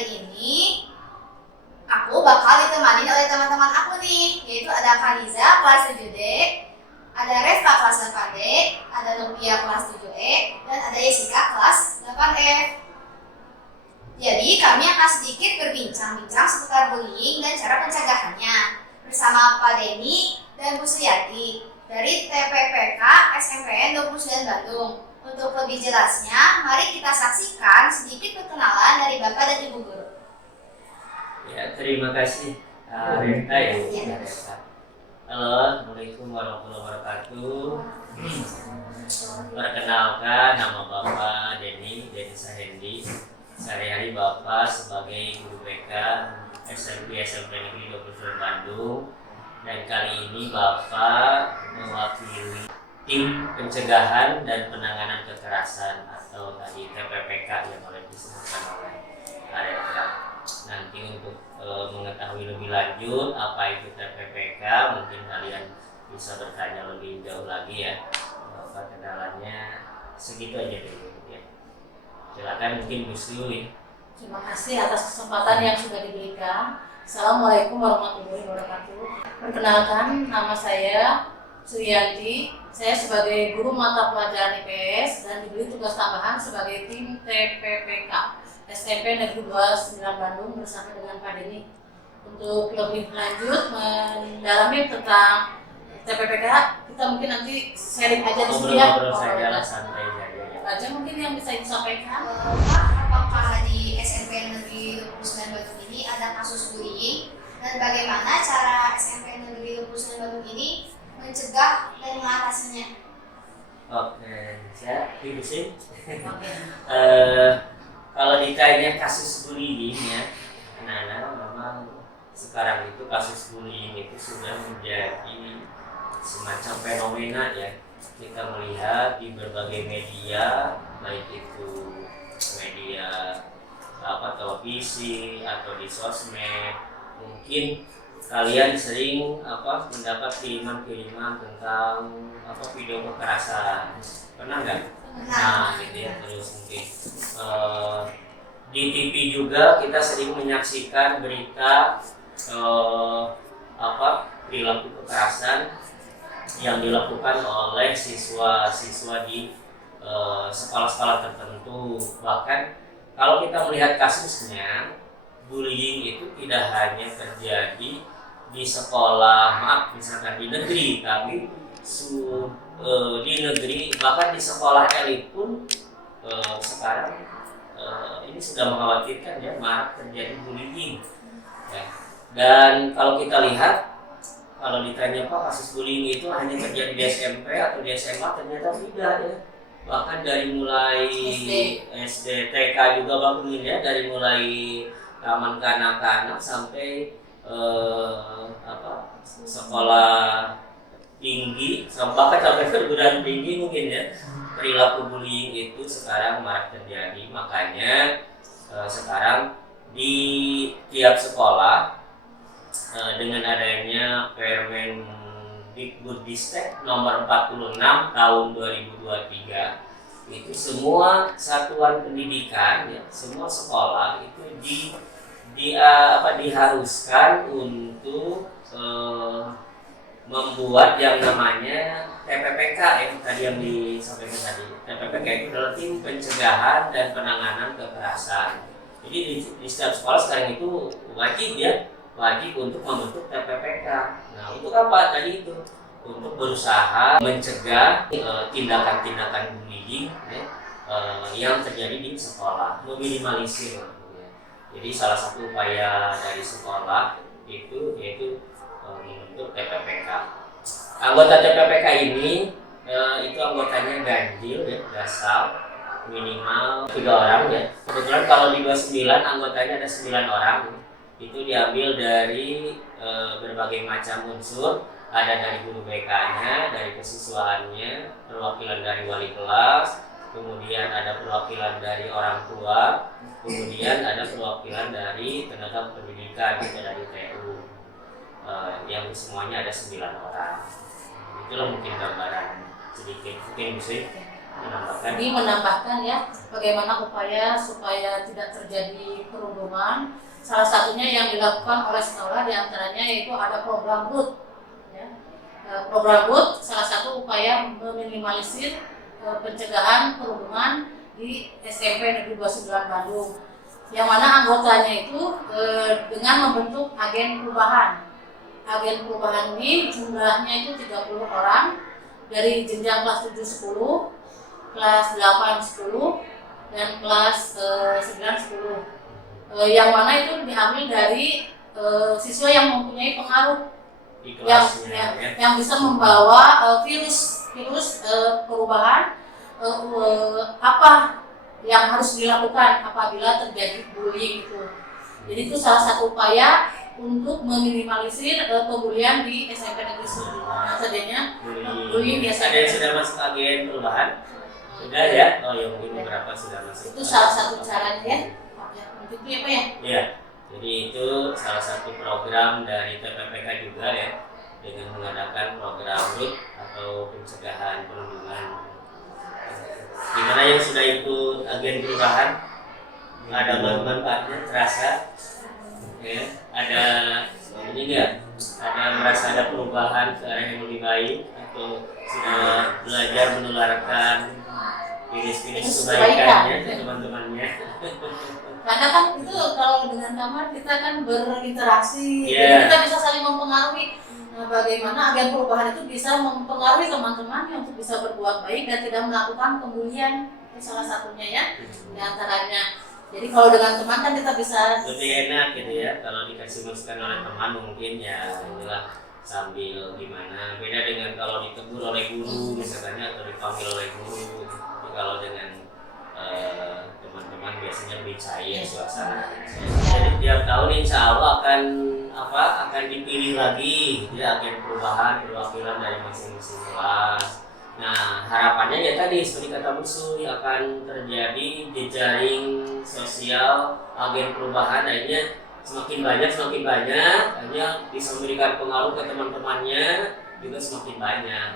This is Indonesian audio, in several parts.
hari ini aku bakal ditemani oleh teman-teman aku nih, yaitu ada Kaniza kelas 7D, ada Reva kelas 8D, ada Nubia kelas 7E, dan ada Jessica kelas 8F. Jadi kami akan sedikit berbincang-bincang seputar bullying dan cara pencegahannya bersama Pak Denny dan Bu Suyati dari TPPK SMPN 29 Bandung. Untuk lebih jelasnya, mari kita saksikan sedikit perkenalan dari Bapak dan Ibu Guru. Ya, terima kasih Renta ya. Halo, Assalamualaikum warahmatullahi wabarakatuh. Perkenalkan, nama Bapak Denny Sahendi. Sehari-hari Bapak sebagai guru BK SMP Negeri 29 Bandung. Dan kali ini Bapak mewakili tim pencegahan dan penanganan kekerasan atau tadi TPPK yang oleh disebutkan oleh Renta. Nanti untuk mengetahui lebih lanjut apa itu TPPK, mungkin kalian bisa bertanya lebih jauh lagi ya. Perkenalannya segitu aja dulu ya. Silakan mungkin Bu Sui. Terima kasih atas kesempatan yang sudah diberikan. Assalamualaikum warahmatullahi wabarakatuh. Perkenalkan, nama saya Suyanti. Saya sebagai guru mata pelajaran IPS dan diberi tugas tambahan sebagai tim TPPK SMP Negeri 29 Bandung bersama dengan Pak Denny. Untuk lebih lanjut mendalami tentang TPPK, kita mungkin nanti sharing aja di sini ya. Ngobrol saja, santai saja ya. Aja mungkin yang bisa disampaikan. Pak, apakah di SMP Negeri 29 Bandung ini ada kasus bullying dan bagaimana cara SMP Negeri 29 Bandung ini mencegah dan mengatasinya? Oke, saya Ibu Sui. Kalau ditanya kasus bullying ya, anak-anak memang sekarang itu kasus bullying itu sudah menjadi semacam fenomena ya. Kita melihat di berbagai media, baik itu media televisi atau di sosmed, mungkin kalian sering mendapat kiriman-kiriman tentang video kekerasan. Pernah nggak? Nah, gitu ya. Terus mungkin di TV juga kita sering menyaksikan berita perilaku kekerasan yang dilakukan oleh siswa-siswa di sekolah-sekolah tertentu. Bahkan kalau kita melihat kasusnya, bullying itu tidak hanya terjadi di sekolah, misalkan di negeri, tapi di negeri, bahkan di sekolah elit pun sekarang ini sudah mengkhawatirkan ya, marak terjadi bullying ya. Dan kalau kita lihat, kalau ditanya Pak, kasus bullying itu hanya terjadi di SMP atau di SMA, ternyata tidak ya. Bahkan dari mulai SD, TK juga bangunin ya, dari mulai taman kanak-kanak sampai sekolah tinggi, bahkan sampai perguruan tinggi mungkin ya. Perilaku bullying itu sekarang marak terjadi. Makanya sekarang di tiap sekolah dengan adanya Permendikbudristek nomor 46 tahun 2023, itu semua satuan pendidikan ya, semua sekolah itu diharuskan untuk membuat yang namanya TPPK yang tadi yang disampaikan tadi. TPPK itu adalah tim pencegahan dan penanganan kekerasan. Jadi di setiap sekolah sekarang itu wajib untuk membentuk TPPK. Nah, untuk apa tadi itu? Untuk berusaha mencegah tindakan-tindakan bullying ya, yang terjadi di sekolah, meminimalisir. Ya. Jadi salah satu upaya dari sekolah itu yaitu membentuk TPPK. Anggota TPPK ini itu anggotanya ganjil ya, gasal, minimal 3 orang ya. Kebetulan kalau di 29 anggotanya ada 9 orang. Itu diambil dari berbagai macam unsur, ada dari guru BK-nya, dari kesiswaannya, perwakilan dari wali kelas, kemudian ada perwakilan dari orang tua, kemudian ada perwakilan dari tenaga pendidikan, dari TU, yang semuanya ada 9 orang. Itulah mungkin gambaran sedikit, mungkin bisa. Jadi menambahkan ya bagaimana upaya supaya tidak terjadi perundungan. Salah satunya yang dilakukan oleh sekolah diantaranya yaitu ada program RUT. Ya. Program RUT salah satu upaya meminimalisir pencegahan perundungan di SMP Negeri 29 Bandung. Yang mana anggotanya itu dengan membentuk agen perubahan. Agen perubahan ini jumlahnya itu 30 orang dari jenjang kelas 7 10, kelas 8 10, dan kelas 9 10. Yang mana itu diambil dari siswa yang mempunyai pengaruh Di yang, kelasnya, ya. yang bisa membawa virus perubahan apa yang harus dilakukan apabila terjadi bullying itu. Jadi itu salah satu upaya untuk meminimalisir pembulian di SMP Negeri 9. Tadinya bullying Ada biasa. yang sudah masuk agen perubahan? Sudah ya? Oh ya, mungkin beberapa sudah masuk. Itu salah satu caranya ya. Itu apa ya? Iya, jadi itu salah satu program dari TPPK juga ya, dengan mengadakan program RUT atau pencegahan perundungan. Gimana yang sudah ikut agen perubahan? Ada manfaatnya terasa? Ya, ada ini enggak? Ada merasa ada perubahan ke arah yang lebih baik atau sudah belajar menularkan virus-virus kebaikannya ke teman-temannya? Karena kan itu kalau dengan kamar kita kan berinteraksi, Yeah. jadi kita bisa saling mempengaruhi. Nah, bagaimana agen perubahan itu bisa mempengaruhi teman-temannya untuk bisa berbuat baik dan tidak melakukan pembulian, itu salah satunya ya, di antaranya. Jadi kalau dengan teman kan kita bisa Lebih enak gitu ya kalau dikasih masukan oleh teman, mungkin ya inilah sambil gimana. Beda dengan kalau ditegur oleh guru misalnya atau dipanggil oleh guru. Jadi kalau dengan teman-teman biasanya lebih cair suasana. Jadi tiap tahun insya Allah akan dipilih lagi ya agen perubahan perwakilan dari masing-masing kelas. Nah harapannya ya tadi seperti kata Bu Suri akan terjadi jejaring sosial agen perubahan, akhirnya semakin banyak hanya bisa memberikan pengaruh ke teman-temannya juga semakin banyak.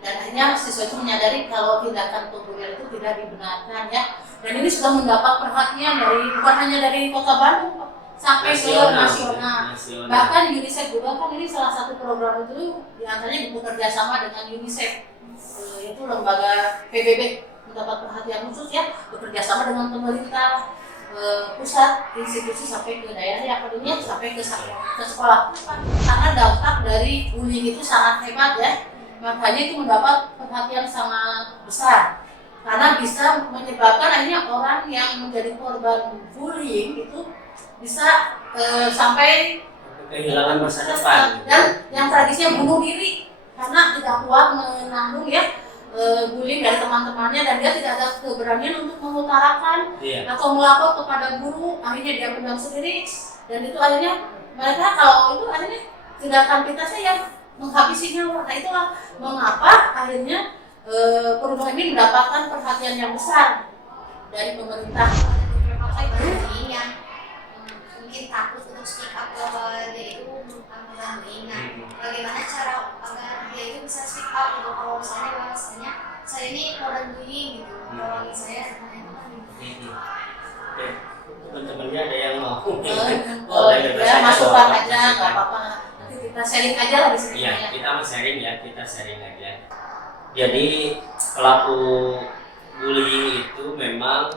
dan akhirnya siswa itu menyadari kalau tindakan pembulian itu tidak dibenarkan ya. Dan ini sudah mendapat perhatian bukan hanya dari Kota Bandung sampai ke nasional. Bahkan UNICEF juga kan ini salah satu program itu diantaranya bekerja sama dengan UNICEF, yaitu lembaga PBB mendapat perhatian khusus ya, bekerja sama dengan pemerintah pusat, institusi sampai ke daerah ya, akademinya sampai ke sekolah. Karena dampak dari bullying itu sangat hebat ya. Makanya itu mendapat perhatian sangat besar karena bisa menyebabkan akhirnya orang yang menjadi korban bullying itu bisa sampai kehilangan masa depan dan yang tradisinya bunuh diri karena tidak kuat menanggung ya bullying dari teman-temannya dan dia tidak ada keberanian untuk mengutarakan atau melapor kepada guru, akhirnya dia pendam sendiri dan itu akhirnya mereka kalau itu akhirnya tindakan pintasnya yang menghabisi nyawa. Nah itulah mengapa akhirnya perundungan ini mendapatkan perhatian yang besar dari pemerintah. Bullying yang mungkin takut untuk speak up bahwa dia itu melakukan bullying. Nah, bagaimana cara agar dia itu bisa speak up gitu kalau misalnya saya ini korban bullying gitu, kalau saya teman-temannya ada yang mau Ya masukkan aja nggak apa-apa. Kita sharing aja lah di sini. Iya, kita sharing aja. Jadi pelaku bullying itu memang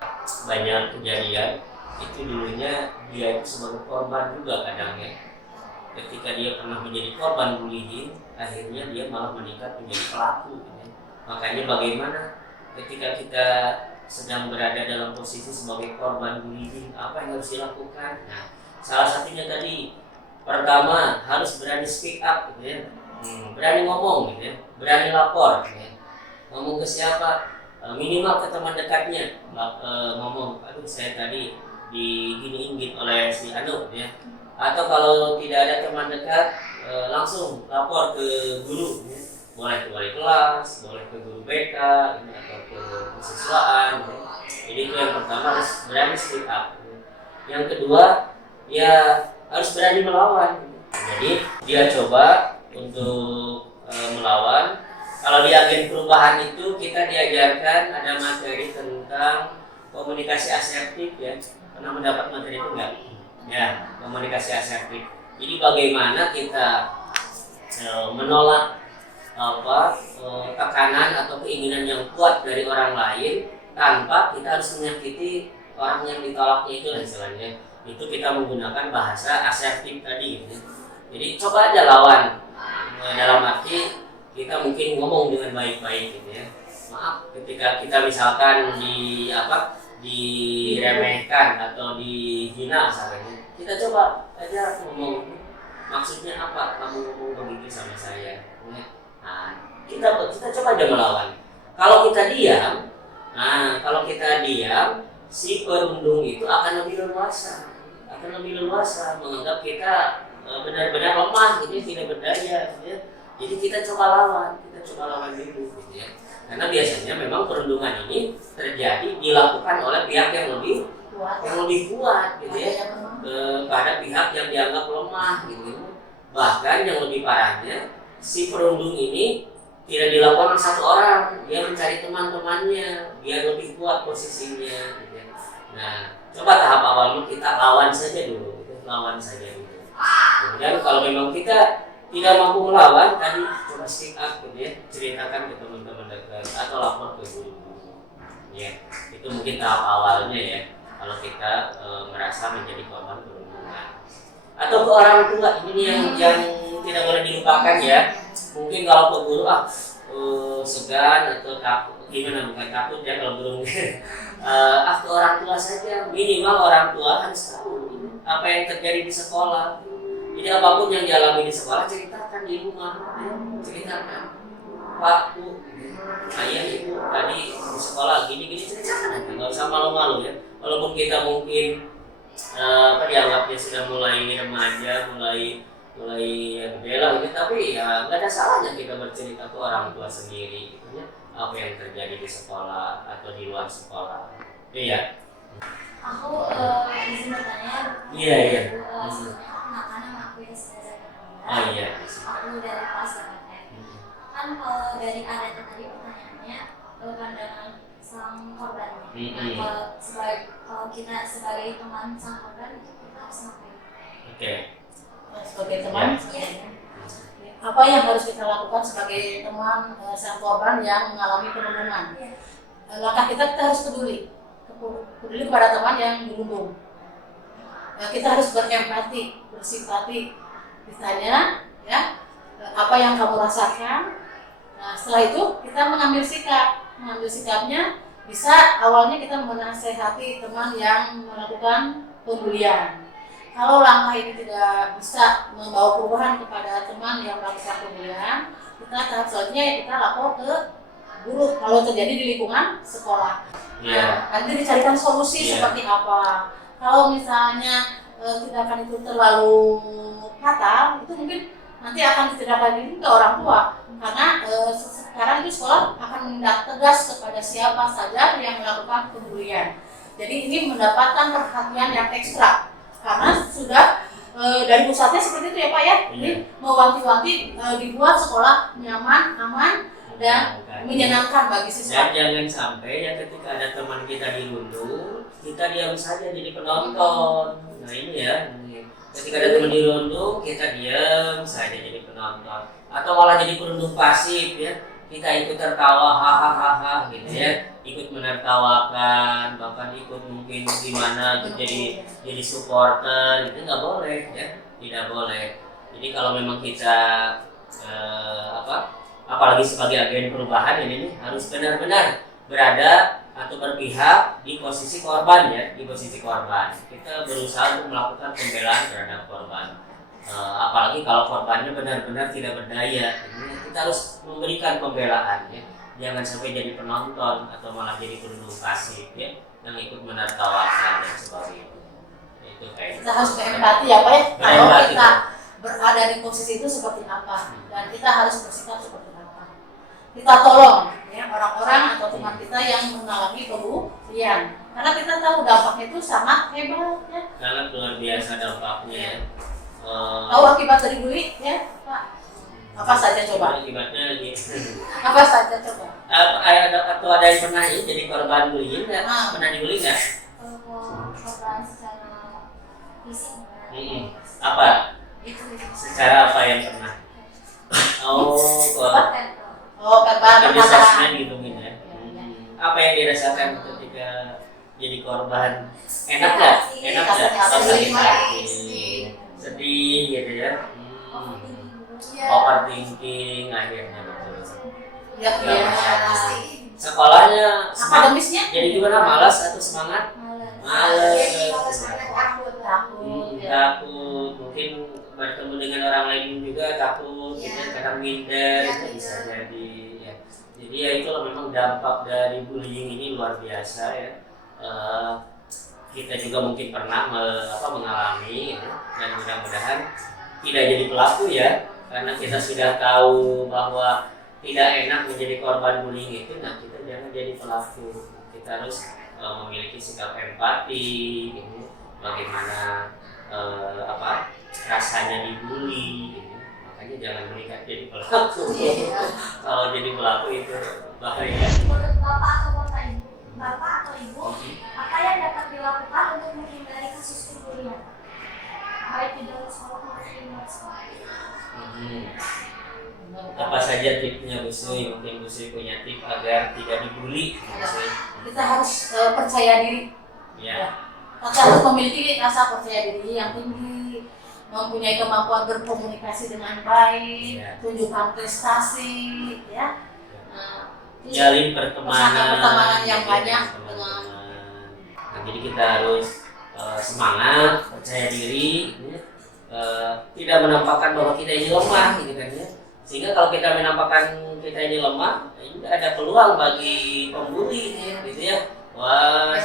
banyak kejadian. Itu dulunya dia itu sebagai korban juga kadangnya. Ketika dia pernah menjadi korban bullying, akhirnya dia malah meningkat menjadi pelaku. Makanya bagaimana ketika kita sedang berada dalam posisi sebagai korban bullying, apa yang harus dilakukan? Nah, salah satunya tadi pertama harus berani speak up gitu ya. Berani ngomong gitu ya, berani lapor gitu ya. Ngomong ke siapa? Minimal ke teman dekatnya. Ngomong, aduh saya tadi diginiin oleh si Anu gitu ya. Atau kalau tidak ada teman dekat, langsung lapor ke guru gitu ya. Boleh ke wali kelas, boleh ke guru BK gitu, atau ke kesiswaan gitu ya. Jadi itu yang pertama harus berani speak up gitu. Yang kedua ya harus berani melawan. Jadi dia coba untuk melawan Kalau di agen perubahan itu kita diajarkan ada materi tentang komunikasi asertif ya. Pernah mendapat materi itu enggak? Ya, komunikasi asertif. Jadi bagaimana kita menolak tekanan atau keinginan yang kuat dari orang lain tanpa kita harus menyakiti orang yang ditolaknya itu istilahnya. Itu kita menggunakan bahasa asertif tadi gitu. Jadi coba aja lawan, dalam arti kita mungkin ngomong dengan baik-baik gitu ya. Maaf ketika kita misalkan diremehkan atau dihina misalnya, kita coba aja ngomong maksudnya apa kamu ngomong begitu sama saya. Nah, kita coba aja melawan. Kalau kita diam, si perundung itu akan lebih leluasa menganggap kita benar-benar lemah gitu, tidak berdaya gitu ya. Jadi kita coba lawan dulu gitu ya. Karena biasanya memang perundungan ini dilakukan oleh pihak yang lebih kuat gitu ya, kepada pihak yang dianggap lemah gitu. Bahkan yang lebih parahnya, si perundung ini tidak dilakukan oleh satu orang, dia mencari teman-temannya biar lebih kuat posisinya gitu ya. Nah, coba tahap awalnya kita lawan saja dulu. Kemudian kalau memang kita tidak mampu melawan, tadi coba speak up gitu ya, ceritakan ke teman-teman dekat atau lapor ke guru. Ya, itu mungkin tahap awalnya ya. Kalau kita merasa menjadi korban perundungan. Atau ke orang tua, ini yang tidak boleh dilupakan ya. Mungkin kalau ke guru segan atau takut, bukan takut ya kalau guru ke orang tua saja. Minimal orang tua harus tahu apa yang terjadi di sekolah. Jadi apapun yang dialami di sekolah, ceritakan di rumah, ceritakan. Pak, Bu, ayah, Ibu tadi di sekolah gini ceritakan aja, nggak usah malu-malu ya. Walaupun kita mungkin dianggapnya sudah mulai remaja, mulai bela gitu, tapi ya nggak ada salahnya kita bercerita ke orang tua sendiri, gitu ya. Apa yang terjadi di sekolah atau di luar sekolah. Iya. Aku izin bertanya. Iya. Sebelumnya makanan aku yang sudah Oh iya. Aku dari kelas 8F. Kan kalau dari Areta tadi pertanyaannya pandangan sang korban. Kalau kita sebagai teman sang korban itu kita harus ngapain? Oke. Sebagai teman, apa yang harus kita lakukan sebagai teman sang korban yang mengalami perundungan? Langkah kita harus peduli kepada teman yang dirundung. Kita harus berempati, bersimpati, ditanya ya apa yang kamu rasakan. Nah, setelah itu kita mengambil sikapnya bisa awalnya kita menasehati teman yang melakukan pembulian. Kalau langkah ini tidak bisa membawa perubahan kepada teman yang melakukan pembulian, kita tahap selanjutnya kita lapor ke guru kalau terjadi di lingkungan sekolah. Nah, nanti dicarikan solusi seperti apa. Kalau misalnya tindakan itu terlalu fatal, itu mungkin nanti akan ditindaklanjuti ke orang tua. Karena sekarang itu sekolah akan menindak tegas kepada siapa saja yang melakukan pembulian. Jadi ini mendapatkan perhatian yang ekstra karena sudah dari pusatnya seperti itu ya Pak ya. Jadi mewanti-wanti dibuat sekolah nyaman, aman, dan menyenangkan bagi siswa. Dan jangan sampai ya ketika ada teman kita dirundung, kita diam saja jadi penonton. Nah ini ya, ketika ada teman dirundung, kita diam saja jadi penonton. Atau malah jadi perundung pasif ya, kita ikut tertawa hahaha gitu ya, ikut menertawakan, bahkan ikut mungkin gimana jadi supporter, itu nggak boleh ya, tidak boleh. Jadi kalau memang kita apalagi sebagai agen perubahan ini nih, harus benar-benar berada atau berpihak di posisi korban ya, di posisi korban. Kita berusaha untuk melakukan pembelaan terhadap korban. Apalagi kalau korbannya benar-benar tidak berdaya, kita harus memberikan pembelaan ya. Jangan sampai jadi penonton atau malah jadi perundung pasif ya, yang ikut menertawakan dan sebagainya. Itu kayak kita harus berempati ya Pak ya. Kalau kita berada di posisi itu seperti apa dan kita harus bersikap seperti apa. Kita tolong ya orang-orang atau teman kita yang mengalami pembulian. Karena kita tahu dampaknya itu sangat hebat ya. Sangat luar biasa dampaknya. Tahu akibat dari bully ya Pak. Apa saja coba? Gimana gitu. Apa saja coba? Ada yang pernah ini jadi korban bullying nggak? Pernah dibully nggak? Korban secara fisik. Apa? Itu. Secara apa yang pernah? Korban sosmed gitu ya. Apa yang dirasakan ketika jadi korban? Enak nggak? Enak nggak? Sakit hati, sedih gitu ya. Overthinking akhirnya betul. Ya. Sekolahnya Akademisnya? jadi gimana? Malas atau semangat? Malas. Takut. Mungkin bertemu dengan orang lain juga takut. Kadang minder itu bisa jadi. Ya. Jadi ya itu memang dampak dari bullying ini luar biasa ya. Kita juga mungkin pernah mengalami ya. Dan mudah-mudahan tidak jadi pelaku ya. Karena kita sudah tahu bahwa tidak enak menjadi korban bullying itu, nah kita jangan jadi pelaku. Kita harus memiliki sikap empati, gitu. Bagaimana rasanya dibully, gitu. Makanya jangan meningkat jadi pelaku. Kalau jadi pelaku itu bahaya. Menurut Bapak atau Ibu, apa yang dapat dilakukan untuk menghindari kasus pembulian? Baik di dalam sekolah maupun di luar sekolah. Apa saja tipsnya Bu Sui? Mungkin Bu Sui punya tips agar tidak dibully. Kita harus percaya diri. Ya. Kita harus memiliki rasa percaya diri yang tinggi, mempunyai kemampuan berkomunikasi dengan baik, tunjukkan prestasi, ya. Jalin pertemanan yang banyak dengan. Nah, jadi kita harus semangat, percaya diri, gitu ya. Tidak menampakkan bahwa kita ini lemah, gitu kan ya. Sehingga kalau kita menampakkan kita ini lemah, ini ada peluang bagi pembuli, gitu ya. Wah,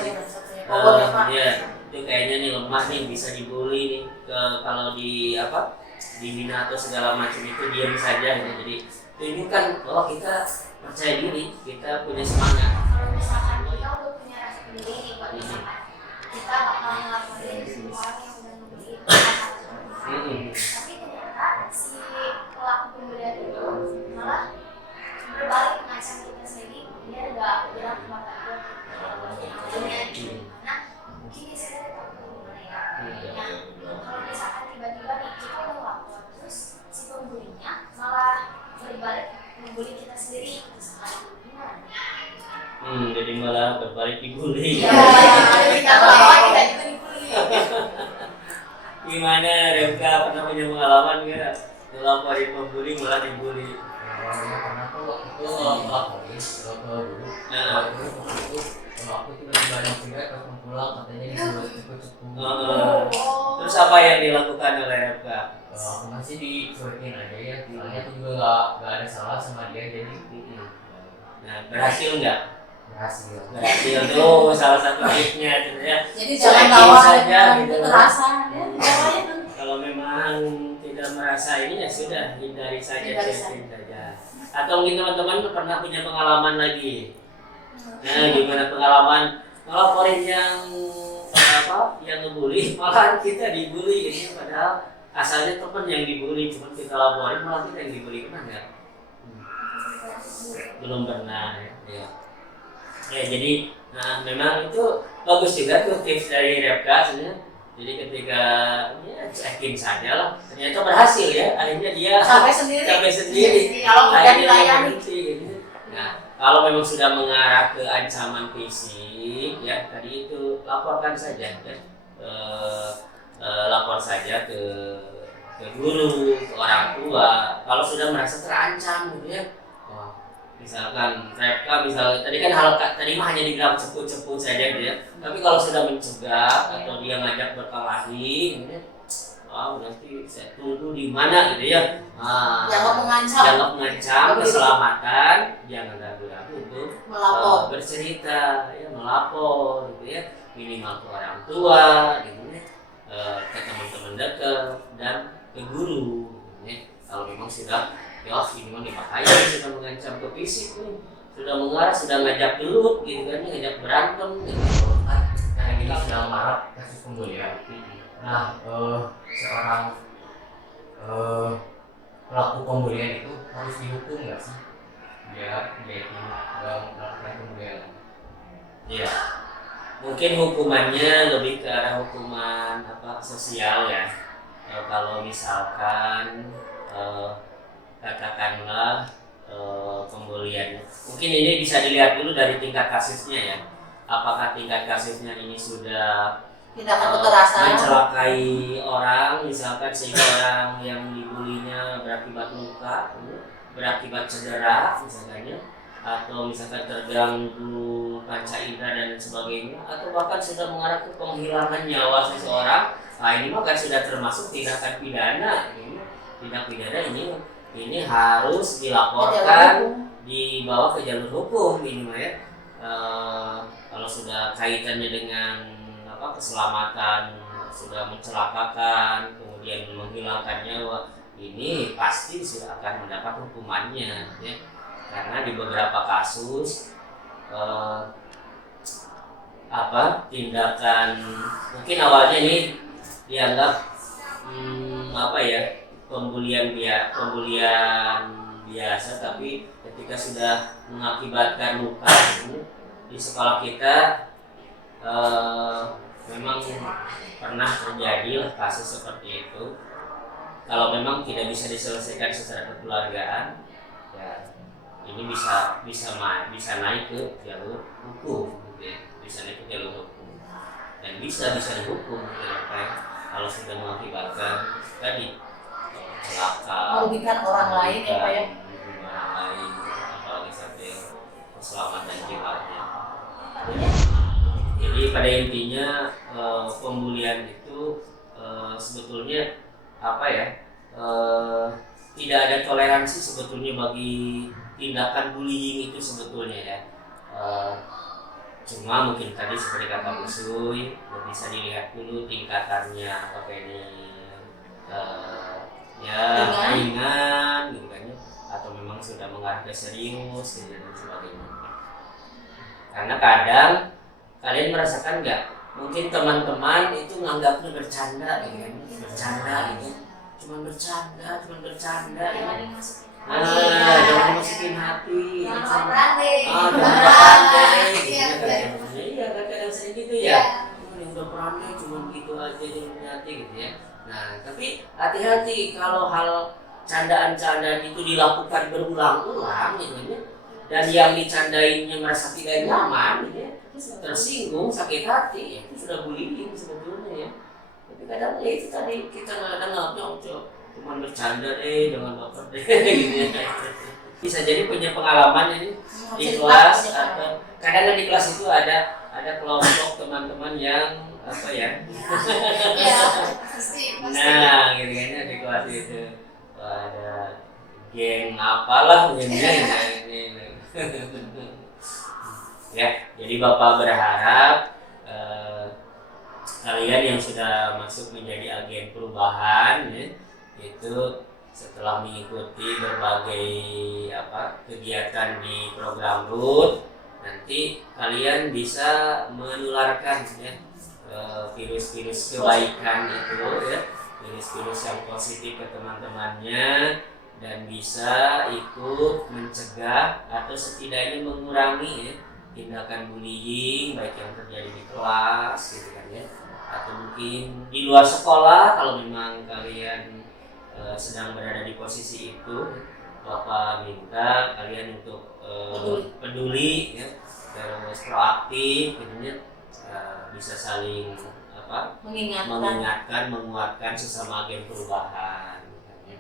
ya, itu kayaknya nih lemah nih, bisa dibully nih. Kalau dibina atau segala macam itu diam saja, gitu. Jadi tunjukkan bahwa kita percaya diri, kita punya semangat. Kalau misalkan kita udah punya rasa diri, kita bakal ngelakuin orang yang udah ngebully. Tapi ternyata si pelaku pembulian itu malah berbalik mengancam kita sendiri. Dia nggak bilang cuma takut karena mungkin dia sadar takut gimana ya. Kalau misalkan tiba-tiba nih kita udah lapor, terus si pembulinya malah berbalik membuli kita sendiri, gimana? Jadi malah berbalik dibully. Iya, kita juga dibully. Gimana Remka, pernah punya pengalaman nggak melaporin pembuli malah dibully? Karena aku laporin ke guru. Aku tuh lagi banyak juga pas pulang katanya disuruh ikut. Terus apa yang dilakukan oleh Remka? Aku masih disuruhin aja ya, bilangnya aku juga nggak ada salah sama dia jadi. Nah, berhasil nggak? Berhasil tuh salah satu tipsnya gitu ya. Jadi jangan bawa saja gitu. Terasa ya, Kalau memang tidak merasa ini ya sudah, hindari saja. Atau mungkin teman-teman pernah punya pengalaman lagi. Nah, gimana pengalaman ngelaporin yang ngebully, malah kita dibully gitu. Padahal asalnya teman yang dibully, cuma kita laporin malah kita yang dibully. Pernah nggak? Belum pernah ya. Ya jadi memang itu bagus juga tuh tips dari Repka sebenarnya. Jadi ketika cekin saja lah, ternyata berhasil ya. Akhirnya dia sampai sendiri. Kalau tidak dilayani. Nah, kalau memang sudah mengarah ke ancaman fisik, ya tadi itu laporkan saja ya. Lapor saja ke guru, ke orang tua. Kalau sudah merasa terancam gitu ya. Misalkan Repka tadi mah hanya dibilang ceput saja gitu ya. Tapi kalau sudah mencegah atau dia ngajak berkelahi, gitu ya, nanti saya tunggu di mana gitu ya. Jangan mengancam keselamatan, jangan ragu-ragu untuk melapor, bercerita, ya melapor gitu ya. Minimal ke orang tua, gitu ya, ke teman-teman dekat dan ke guru. Gitu ya. Kalau memang sudah ini memang berbahaya, sudah mengancam ke fisik nih, sudah mengarah, sudah ngajak gelut gitu kan, ngajak berantem gitu. Karena kita sedang marak kasus pembulian. Nah, seorang pelaku pembulian itu harus dihukum nggak sih? Biar dia itu nggak melakukan pembulian. Iya. Mungkin hukumannya lebih ke arah hukuman sosial ya. Kalau misalkan katakanlah pembulian, mungkin ini bisa dilihat dulu dari tingkat kasusnya ya. Apakah tingkat kasusnya ini sudah Tindakan kekerasan. mencelakai orang, misalkan sehingga orang yang dibulinya berakibat luka, berakibat cedera misalnya, atau misalkan terganggu panca indera dan sebagainya, atau bahkan sudah mengarah ke penghilangan nyawa seseorang. Nah ini mah kan sudah termasuk tindakan pidana. Tindak pidana ini harus dilaporkan, dibawa ke jalur hukum ini mah ya. Kalau sudah kaitannya dengan keselamatan, sudah mencelakakan, kemudian menghilangkan nyawa, ini pasti sudah akan mendapat hukumannya ya. Karena di beberapa kasus tindakan mungkin awalnya ini dianggap pembulian biasa, tapi ketika sudah mengakibatkan luka di sekolah kita memang pernah terjadi lah kasus seperti itu. Kalau memang tidak bisa diselesaikan secara kekeluargaan, ya ini bisa naik ke jalur hukum, gitu ya. Bisa naik ke jalur hukum dan bisa dihukum kalau sudah mengakibatkan tadi celaka, merugikan orang lain ya Pak ya. Orang lain, apalagi sampai keselamatan jiwanya. Jadi pada intinya pembulian itu sebetulnya tidak ada toleransi sebetulnya bagi tindakan bullying itu sebetulnya ya. Cuma mungkin tadi seperti kata Bu Suy, bisa dilihat dulu tingkatannya, apakah ini ringan gitu kan ya, atau memang sudah mengarah ke serius gitu, dan sebagainya. Karena kadang kalian merasakan nggak, mungkin teman-teman itu nganggapnya bercanda gitu kan, cuma bercanda gitu. Jangan masukin hati. Jangan berandai. Jangan berandai. Iya, Iya, kadang sering gitu ya. Yang udah berandai cuma gitu aja jangan hati gitu ya. Nah, tapi hati-hati kalau hal candaan-candaan itu dilakukan berulang-ulang gitu ya. Dan yang dicandainnya merasa tidak nyaman gitu ya, tersinggung, sakit hati, ya, itu sudah bullying sebetulnya ya. Tapi kadang ya itu tadi kita kadang cuma bercanda jangan baper gitu ya. Bisa jadi punya pengalaman ini di kelas, atau kadang di kelas itu ada kelompok teman-teman yang Iya, pasti. Nah gitu kan di kelas itu ada geng apalah gengnya ini. Ya, jadi Bapak berharap kalian yang sudah masuk menjadi agen perubahan ya, itu setelah mengikuti berbagai kegiatan di program RUT, nanti kalian bisa menularkan ya virus-virus kebaikan itu ya, virus-virus yang positif ke teman-temannya, dan bisa ikut mencegah atau setidaknya mengurangi ya, tindakan bullying baik yang terjadi di kelas gitu kan ya, atau mungkin di luar sekolah kalau memang kalian sedang berada di posisi itu. Bapak minta kalian untuk peduli ya, terus proaktif gitu, bisa saling mengingatkan, menguatkan sesama agen perubahan gitu ya.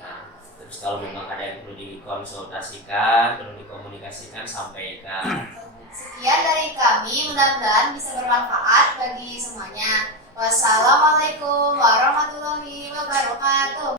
Nah, terus kalau memang ada yang perlu dikonsultasikan, perlu dikomunikasikan, sampaikan. Sekian dari kami, mudah-mudahan bisa bermanfaat bagi semuanya. Wassalamualaikum warahmatullahi wabarakatuh.